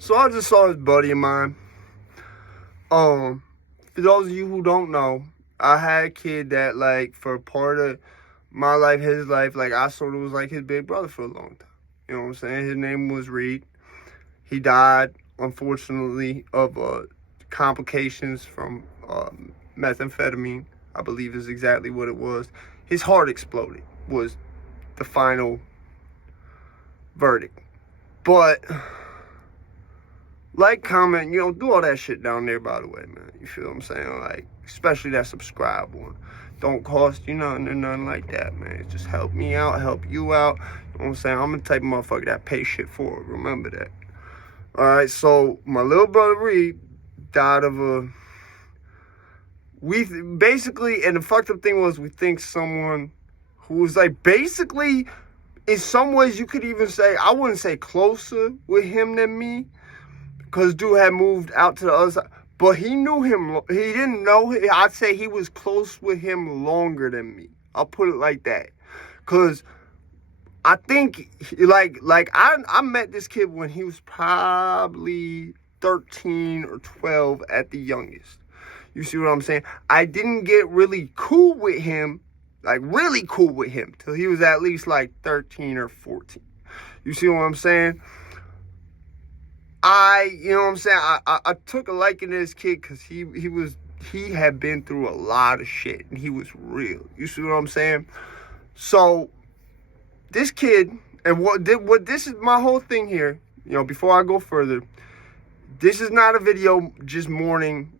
So I just saw his buddy of mine. For those of you who don't know, I had a kid that, like, for part of my life, his life, like, I sort of was like his big brother for a long time. You know what I'm saying? His name was Reid. He died, unfortunately, of complications from methamphetamine, I believe is exactly what it was. His heart exploded, was the final verdict. But, like, comment, do all that shit down there, by the way, man. You feel what I'm saying? Like, especially that subscribe one. Don't cost you nothing or nothing like that, man. Just help me out, help you out. You know what I'm saying? I'm the type of motherfucker that pay shit for it. Remember that. Alright, so my little brother Reid died of and the fucked up thing was, we think someone who was, like, basically, in some ways you could even say, I wouldn't say closer with him than me, because dude had moved out to the other side, but he knew him. He didn't know him. I'd say he was close with him longer than me. I'll put it like that, because I think, I met this kid when he was probably 13 or 12 at the youngest. You see what I'm saying? I didn't get really cool with him, till he was at least like 13 or 14. You see what I'm saying? I took a liking to this kid because he had been through a lot of shit, and he was real. You see what I'm saying? So this kid, and what this is my whole thing here, before I go further, this is not a video just mourning,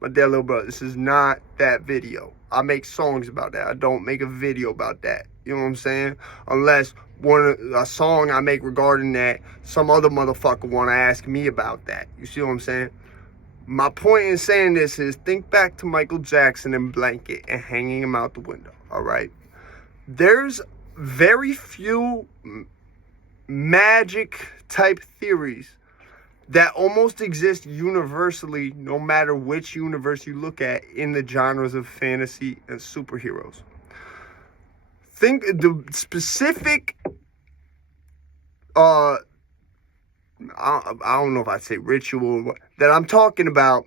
my dead little brother. This is not that video. I make songs about that. I don't make a video about that. You know what I'm saying? Unless a song I make regarding that, some other motherfucker want to ask me about that. You see what I'm saying? My point in saying this is, think back to Michael Jackson and Blanket and hanging him out the window, all right? There's very few magic type theories that almost exist universally, no matter which universe you look at, in the genres of fantasy and superheroes. Think the specific, I don't know if I'd say ritual, that I'm talking about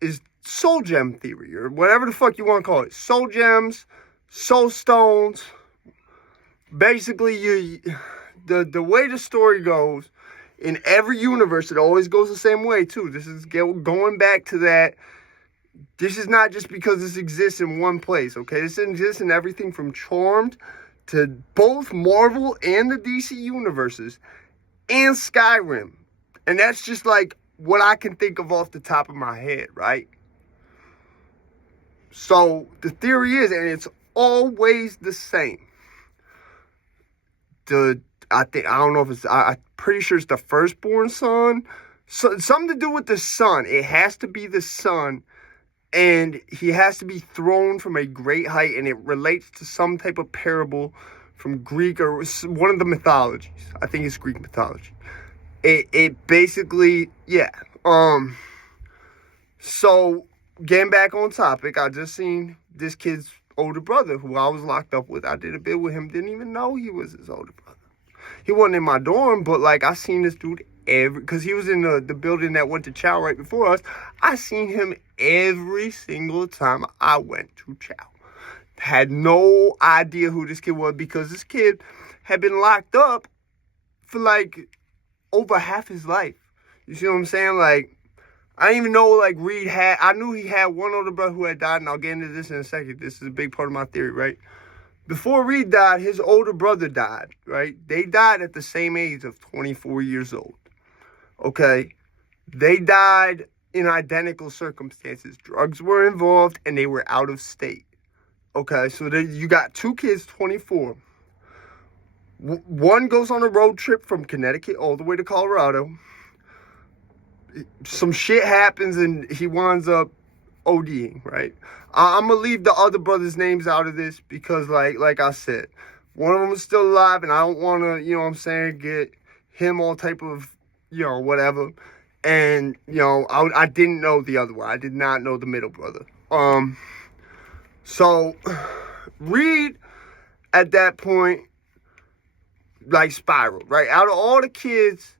is soul gem theory, or whatever the fuck you want to call it. Soul gems, soul stones. Basically, the way the story goes, in every universe, it always goes the same way, too. This is going back to that. This is not just because this exists in one place, okay? This exists in everything from Charmed to both Marvel and the DC universes and Skyrim. And that's just, like, what I can think of off the top of my head, right? So, the theory is, and it's always the same. I'm pretty sure it's the firstborn son. So, something to do with the sun. It has to be the sun. And he has to be thrown from a great height. And it relates to some type of parable from Greek or one of the mythologies. I think it's Greek mythology. It basically, yeah. So, getting back on topic, I just seen this kid's older brother who I was locked up with. I did a bit with him. Didn't even know he was his older brother. He wasn't in my dorm, but, like, I seen this dude because he was in the building that went to Chow right before us. I seen him every single time I went to Chow. Had no idea who this kid was, because this kid had been locked up for, like, over half his life. You see what I'm saying? Like, I didn't even know, like, Reid had... I knew he had one older brother who had died, and I'll get into this in a second. This is a big part of my theory, right? Before Reid died, his older brother died, right? They died at the same age of 24 years old, okay? They died in identical circumstances. Drugs were involved, and they were out of state, okay? So you got two kids, 24. One goes on a road trip from Connecticut all the way to Colorado. Some shit happens, and he winds up ODing, right? I'm going to leave the other brothers' names out of this because, like I said, one of them is still alive, and I don't want to, get him all type of, whatever. And, I didn't know the other one. I did not know the middle brother. So, Reid, at that point, like, spiraled, right? Out of all the kids,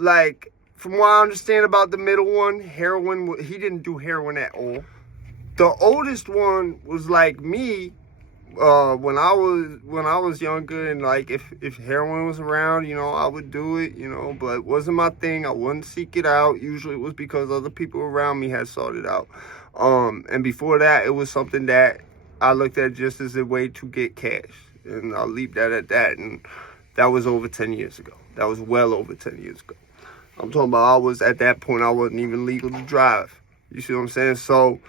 like, from what I understand about the middle one, heroin, he didn't do heroin at all. The oldest one was like me, when I was younger, and like if heroin was around, you know, I would do it, you know, but it wasn't my thing. I wouldn't seek it out. Usually it was because other people around me had sought it out. And before that, it was something that I looked at just as a way to get cash, and I'll leave that at that. And that was over 10 years ago. That was well over 10 years ago. I'm talking about at that point, I wasn't even legal to drive. You see what I'm saying? So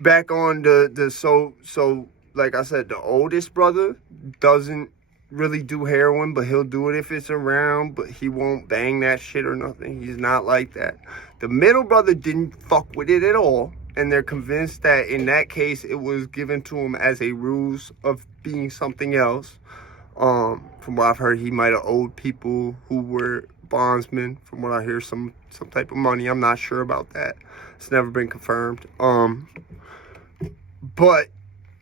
back on so like I said, the oldest brother doesn't really do heroin, but he'll do it if it's around, but he won't bang that shit or nothing. He's not like that. The middle brother didn't fuck with it at all, and they're convinced that in that case, it was given to him as a ruse of being something else. From what I've heard, he might have owed people who were bondsmen, from what I hear, some type of money. I'm not sure about that. It's never been confirmed. But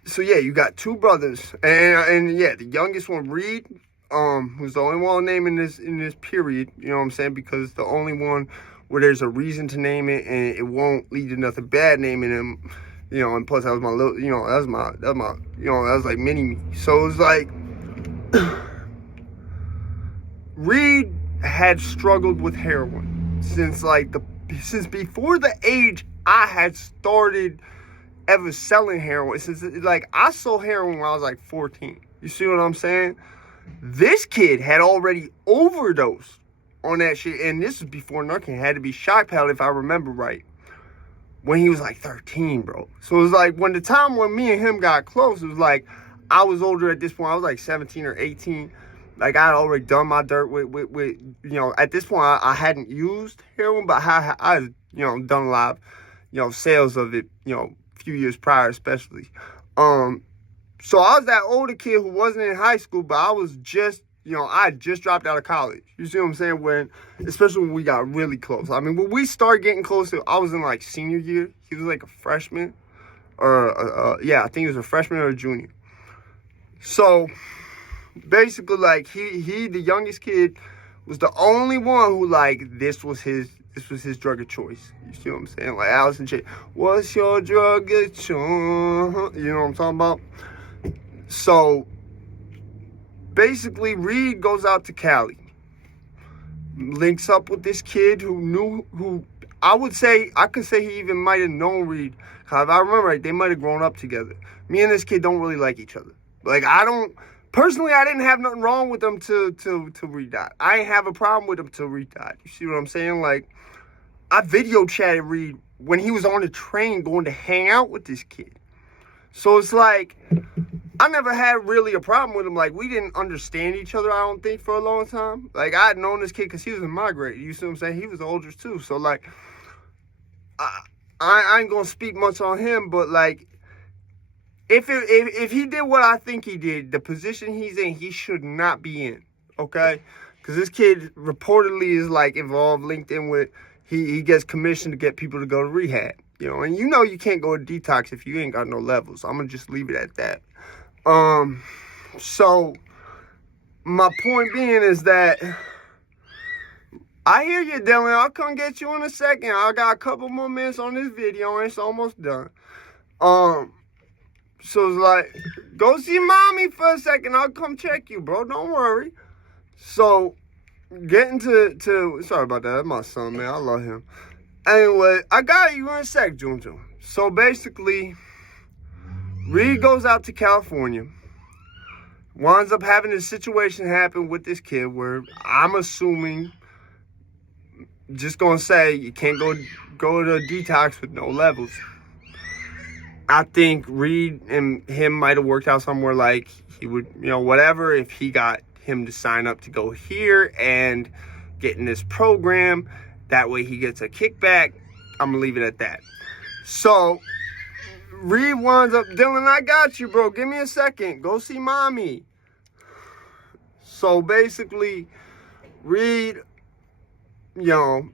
so yeah, you got two brothers, and yeah, the youngest one, Reid, who's the only one named in this period. You know what I'm saying? Because the only one where there's a reason to name it, and it won't lead to nothing bad naming him. You know, and plus that was my little, you know, that was like mini me. So it was like Reid had struggled with heroin since before the age I had started ever selling heroin. Since like I sold heroin when I was like 14. You see what I'm saying? This kid had already overdosed on that shit, and this was before Narcan. Had to be shot powder, if I remember right, when he was like 13, bro. So it was like when me and him got close, it was like I was older at this point. I was like 17 or 18. Like I had already done my dirt with you know, at this point I hadn't used heroin, but I you know, done a lot of, you know, sales of it, you know, a few years prior especially. So I was that older kid who wasn't in high school, but I was just, you know, I just dropped out of college. You see what I'm saying? Especially when we got really close. I mean, when we started getting closer, I was in like senior year. He was like a freshman, or yeah, I think he was a freshman or a junior. So basically, like he the youngest kid was the only one who like this was his drug of choice. You see what I'm saying? Like Allison J, what's your drug of choice? You know what I'm talking about? So basically, Reid goes out to Cali, links up with this kid who I could say he even might have known Reid. Cause if I remember right, they might have grown up together. Me and this kid don't really like each other. Like personally, I didn't have nothing wrong with him till Reid died. I didn't have a problem with him till Reid died. You see what I'm saying? Like, I video chatted Reid when he was on the train going to hang out with this kid. So it's like, I never had really a problem with him. Like, we didn't understand each other, I don't think, for a long time. Like, I had known this kid because he was in my grade. You see what I'm saying? He was the oldest, too. So, like, I ain't going to speak much on him, but, like, if he did what I think he did, the position he's in, he should not be in, okay? Because this kid reportedly is, like, involved, linked in with, he gets commissioned to get people to go to rehab, you know? And you know you can't go to detox if you ain't got no levels. I'm going to just leave it at that. So my point being is that I hear you, Dylan. I'll come get you in a second. I got a couple more minutes on this video and it's almost done. So it's like, go see mommy for a second. I'll come check you, bro. Don't worry. So getting to sorry about that. That's my son, man. I love him. Anyway, I got you in a sec, Junjun. So basically, Reid goes out to California, winds up having a situation happen with this kid where I'm assuming, just gonna say, you can't go to a detox with no levels. I think Reid and him might have worked out somewhere like he would, you know, whatever, if he got him to sign up to go here and get in this program. That way he gets a kickback. I'm gonna leave it at that. So Reid winds up, Dylan, I got you, bro. Give me a second. Go see mommy. So basically, Reid, you know,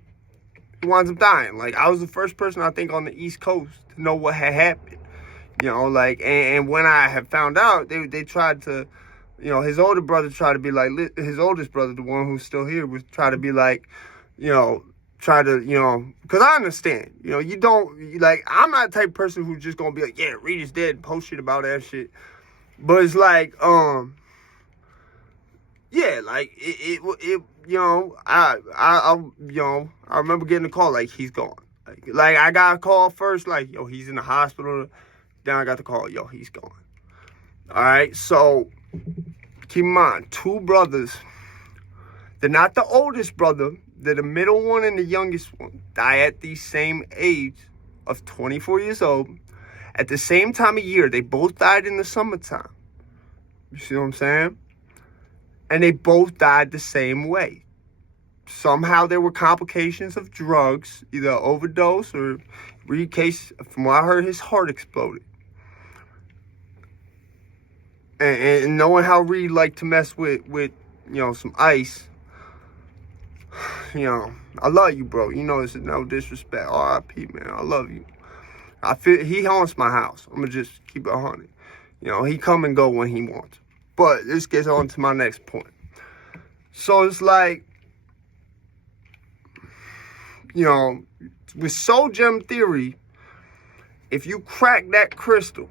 winds up dying. Like, I was the first person, I think, on the East Coast to know what had happened. You know, like, and when I had found out, they tried to You know, his older brother tried to be like, his oldest brother, the one who's still here, was try to be like, you know, try to, you know, because I understand, you know, you don't, like, I'm not the type of person who's just going to be like, yeah, Reid is dead, post shit about that shit. But it's like, yeah, like, it you know, you know, I remember getting a call, like, he's gone. Like, I got a call first, like, yo, he's in the hospital. Then I got the call, yo, he's gone. All right, so keep in mind, two brothers. They're not the oldest brother. They're the middle one and the youngest one. Die at the same age of 24 years old. At the same time of year. They both died in the summertime. You see what I'm saying? And they both died the same way. Somehow there were complications of drugs, either overdose or Reid case. From what I heard, his heart exploded. And knowing how Reid liked to mess with you know, some ice, you know, I love you, bro. You know, it's no disrespect. R.I.P., man. I love you. I feel he haunts my house. I'm gonna just keep it 100. You know, he come and go when he wants. But this gets on to my next point. So it's like, you know, with soul gem theory, if you crack that crystal,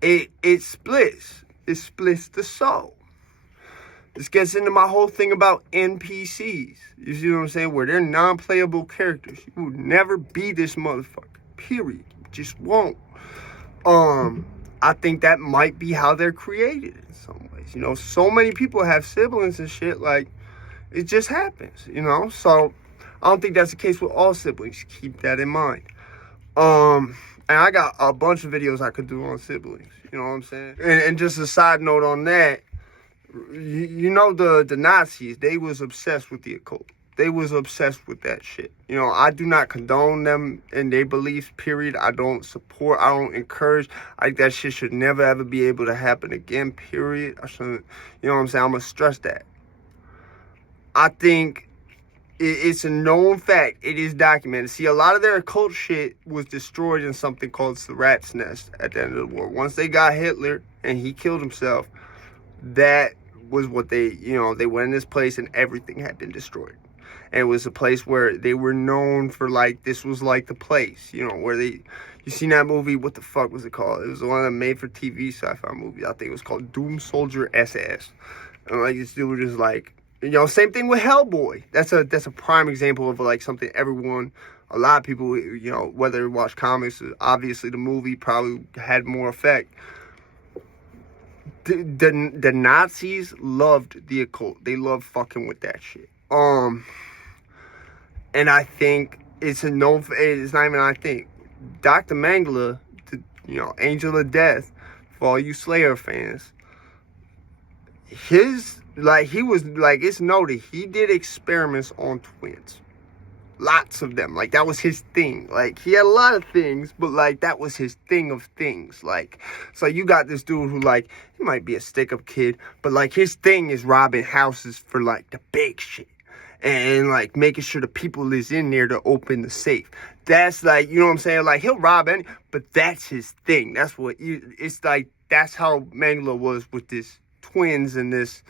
it splits. It splits the soul. This gets into my whole thing about NPCs. You see what I'm saying? Where they're non-playable characters. You will never be this motherfucker. Period. You just won't. I think that might be how they're created in some ways. You know, so many people have siblings and shit. Like, it just happens, you know? So, I don't think that's the case with all siblings. Keep that in mind. And I got a bunch of videos I could do on siblings. You know what I'm saying? And just a side note on that, you know, the Nazis, they was obsessed with the occult. They was obsessed with that shit. You know, I do not condone them and their beliefs, period. I don't support, I don't encourage. I think that shit should never ever be able to happen again, period. I shouldn't, you know what I'm saying? I'm going to stress that. I think it's a known fact. It is documented. See, a lot of their occult shit was destroyed in something called the Rat's Nest at the end of the war. Once they got Hitler and he killed himself, that was what they, you know, they went in this place and everything had been destroyed. And it was a place where they were known for, like, this was like the place, you know, where they, you seen that movie, what the fuck was it called? It was one of the made-for-TV sci-fi movies. I think it was called Doom Soldier SS. And, like, this dude was like, you know, same thing with Hellboy. That's a prime example of, like, something everyone, a lot of people, you know, whether they watch comics, obviously the movie probably had more effect. The Nazis loved the occult. They loved fucking with that shit. And I think it's a known, it's not even I think. Dr. Mengele, you know, Angel of Death, for all you Slayer fans, like, he was, like, it's noted, he did experiments on twins. Lots of them. Like, that was his thing. Like, he had a lot of things, but, like, that was his thing of things. Like, so you got this dude who, like, he might be a stick-up kid, but, like, his thing is robbing houses for, like, the big shit. And, like, making sure the people is in there to open the safe. That's, like, you know what I'm saying? Like, he'll rob any, but that's his thing. That's what, it's like, that's how Mengele was with this twins and this